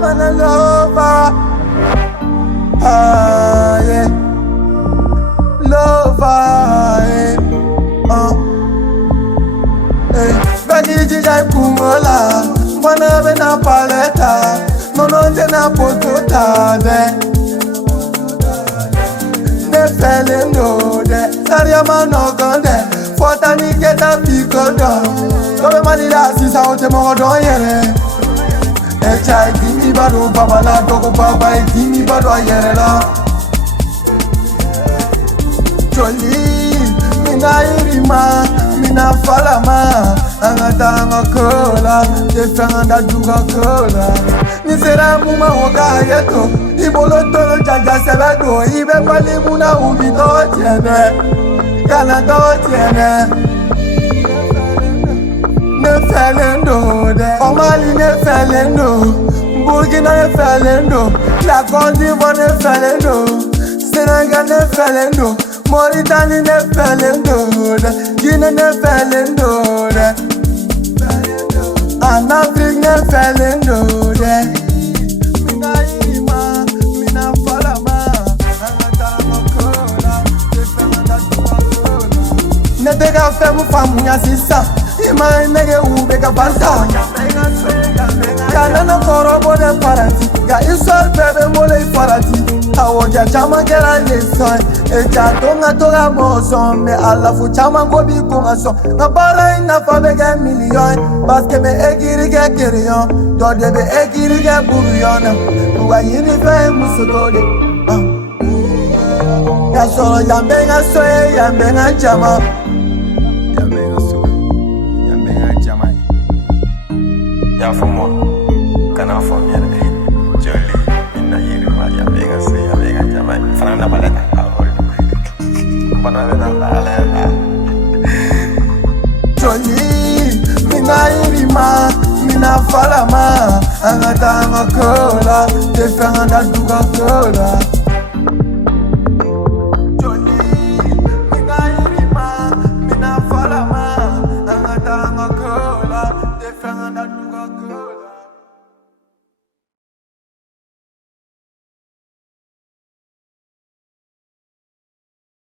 man a lover. Ah, yeah. Lover, yeah. Bagi jijai kumola, mwana bena paleta, nono tena potota de. Ne felendo de, saria manogande, fotani keta pikodo. Kobe manila sisa ote modo yere. Echai kimi bado babala toko baba kimi bado yere la. Joli, mina irima, mina falama. Angatanga kola, defenda juga kola. Nisera muma woga yeto, ibolo tolo jaja sebedo, ibe pali muna ubi do tiene, kana do tiene. Ne felendo de, Omali ne felendo, Burkina ne felendo, la Côte d'Ivoire ne felendo, Sénégal ne felendo, Mauritanie ne felendo de, Guinée ne felendo de. En Afrique ne felendo de. Mina irima, mina falama, angatanga kola, defenda tuwa kola. Netega femu famunya sisa, ima nege ubeka banta. Kana korobo de parati, ga isol bebe mole parati. Awoja chama kera leson, echa tonga toga moson, me alafu chama gobi kungason. Na bara ina fabege million, baske me egiri ge kirion, do debe egiri ge buriona. Uwa yini fe musukode. Ya solo yambenga soye, yambenga chama. Yambenga soye, yambenga chama. Ya for moi, kana for bien. Joli, mina yirima, yambenga soye, yambenga chama. Frananda baleta, ahol. Banana baleta. Joli, mina irima, mina falama, angatanga kola, defenda duga kola.